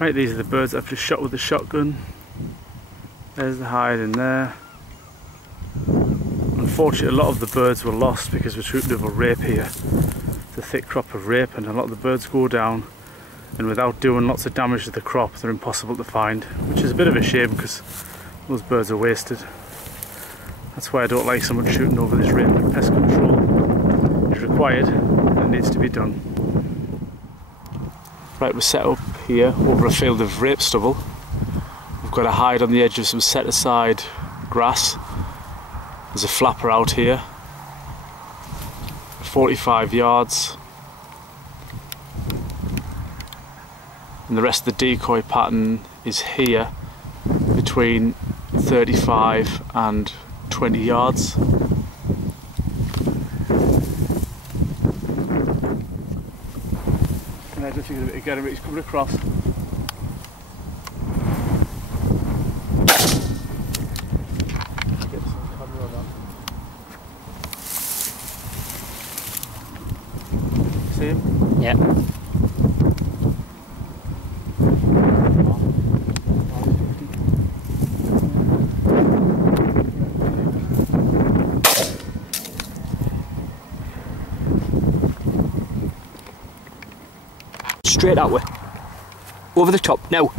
Right, these are the birds I've just shot with the shotgun. There's the hide in there. Unfortunately, a lot of the birds were lost because we're shooting over rape here. It's a thick crop of rape, and a lot of the birds go down, and without doing lots of damage to the crop, they're impossible to find, which is a bit of a shame because those birds are wasted. That's why I don't like someone shooting over this rape. Pest control is required and it needs to be done. Right, we're set up here over a field of rape stubble. We've got a hide on the edge of some set aside grass. There's a flapper out here, 45 yards, and the rest of the decoy pattern is here between 35 and 20 yards. And I just think a bit of get him, he's coming across. See him? Yeah. Straight that way. Over the top, now.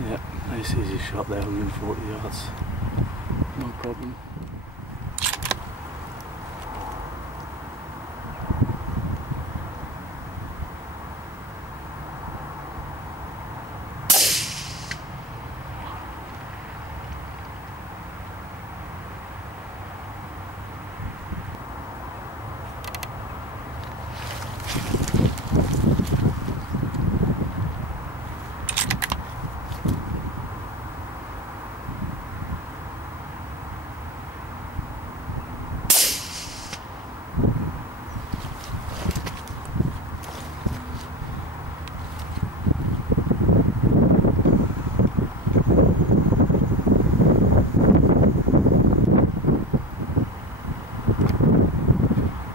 Yeah, nice easy shot there, 140 yards. No problem.